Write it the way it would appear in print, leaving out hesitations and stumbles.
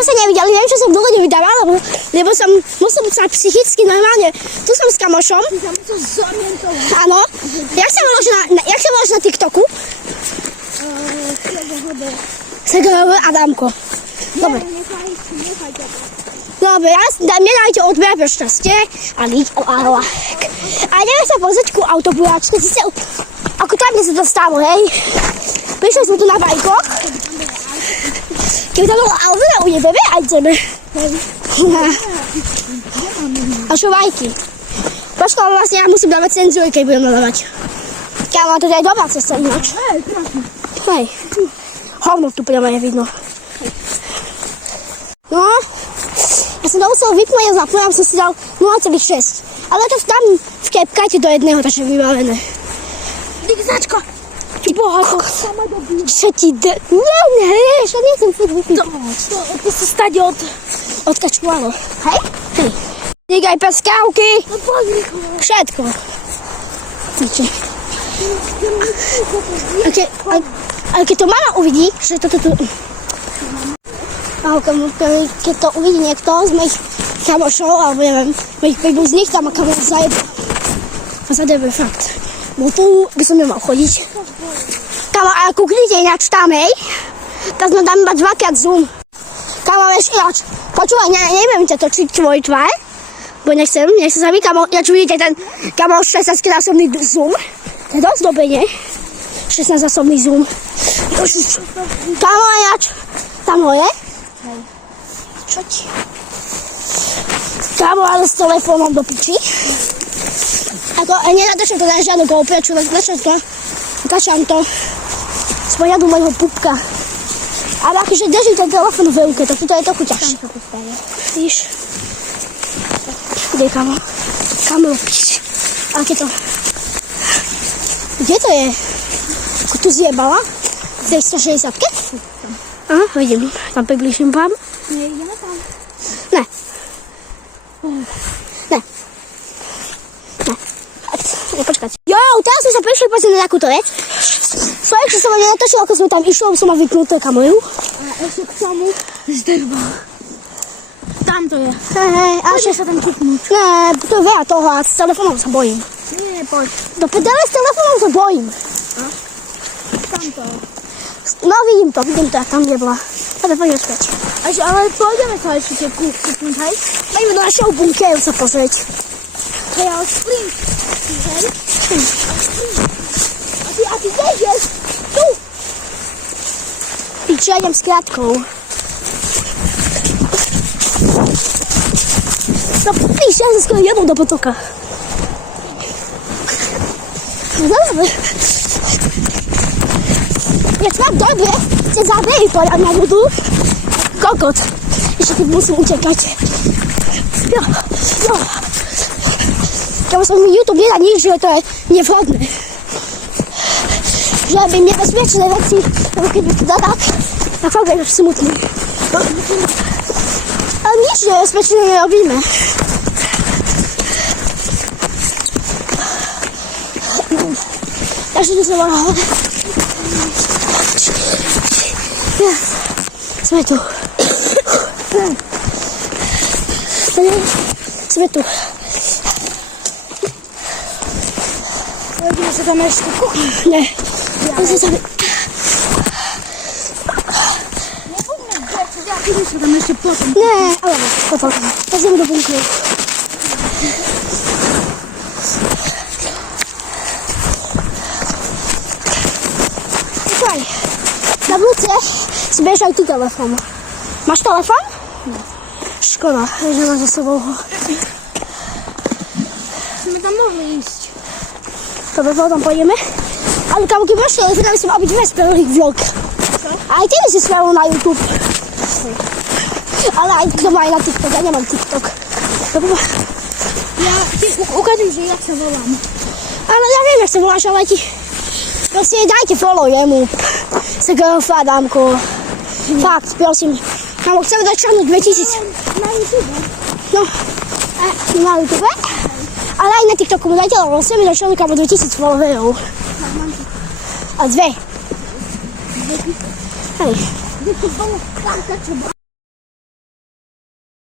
sme sa nevideli, neviem, čo som dlho nevydávala, lebo som musel byť sa psychicky normálne. Tu som s kamošom. Ty sa musel zorientovať. Áno. Jak sa voláš na TikToku? SGHB Adamko. Dobre. Nechaj to. Dobre, mne dajte odber pre šťastie a lík a lák. A ideme sa pozrieť ku autobúračke. Ako tam by sa to stalo, hej? Prišli sme tu na bajkoch. Keby tam bolo auto, tak ujedeme a ideme. A čo bajky? Počkaj, vlastne ja musím dávať cenzúry, keď budem nadávať. Kámo, to je dobrá cesta ináč. Hej. Hovno tu priamo nevidno. No, ja som to musel vypnúť a zapnúť, aby som si dal 0,6. Ale to tam v kepkajte do jedného, takže vybavené. Dík, značka. Ty boha, to Sama dobíja. čo ti nehrieš, ja nechcem furt vypiť. Ty sa stať Odkačovalo. Hej? Hej. Dík aj peskávky. No pozri. Všetko. Tyče. Ale keď to mama uvidí, že toto tu... Keď to uvidí niekto z mojich kamošov, alebo neviem, mojich príbuzných, tam a kamoš zajebe fakt. Bo tu by som nemal chodiť. Kamo, ale kúknite ináč tam, hej? Tak sme tam iba dvakrát zoom. Kamo, vieš ináč, počúvaj, neviem ťa točiť tvoj tvár, bo nechcem sa mi, kamo, ináč vidíte ten, kamo, 16-násobný zoom. To je dosť dobre, nie? 16-násobný zoom. Kamo, ináč, tam ho je? Čo ti? Kamo, ale s telefónom do piči. Ako, nenatočím to na žiadnu GoPro, čo natáčam to z pohľadu mojho pupka. Ale akože držím ten telefón v ruke, tak toto je trochu ťažšie. Vidíš? Kde je kamo? Kamo, piči. Aké to? Kde to je? Ako tu zjebala? V tej 160-ke? Aha, vidím. Tam približím vám. Nie, ideme tam. Ne. Ne. Ne, počkať. Jo, teraz sme sa prišli pozrieť na takúto vec. Svoje, čo som ma nenatočila, ako sme tam išli, som ma vypnuté kameru. A ešte k tomu zdrba. Tam to je. Hej, a Poďme sa tam kýpnúť. ne, to je veľa toho a s telefónom sa bojím. Nie, poď. Do pedale s telefónom sa bojím. Tam to je. No vidím to, tam je bola. Ale poďme späť. Ale pôjdeme sa ešte kúpnúť, hej? Poďme do našeho bunkeru sa pozrieť. Hej, ale sprint. Hej? A ty kde ideš? Tu. Piči, ja idem s krátkou. No píš, ja sa skoro jedom do potoka. No dobre. Jak mám dobre, chcem zábery povedať na vodu. Kokot. Ešte keď musím utekať. Jo. Keby som mi YouTube nedá nič, že to je nevhodné. Že by nebezpečné veci, lebo keď by to dá tak fakt je smutný. Ale nič nebezpečné nerobíme. Takže to sa volá. Sme tu. Sme tu. Poďme sa tam ešte kúpnúť. Ne. Musím sa... Ideš sa tam ešte potom. Ne, ale potom. Pozrieme do bunkru. Počkaj. Na budúce si berieš aj tu telefón. Máš telefón? Ne. Škoda, že máš za sebou ho. Sme tam mohli ísť. Dobre, potom pôjdeme. Ale kamo, keď máš telefón, aby som obyť spravil vlog. Aj ty by si spravil na YouTube. Ale aj to má aj na TikTok, ja nemám TikTok. Ja ti ukážem, že jak sa volám. Ale ja viem, jak sa voláš, ale ti... Proste dajte follow jemu. SGHB Adamko. Fakt, prosím. Kamo, chceme dočahnuť 2000. Na YouTube. No, na YouTube. Ale aj na TikToku mu dajte, lebo chceme dočahnuť kamo 2000 followerov. A 2. Hej.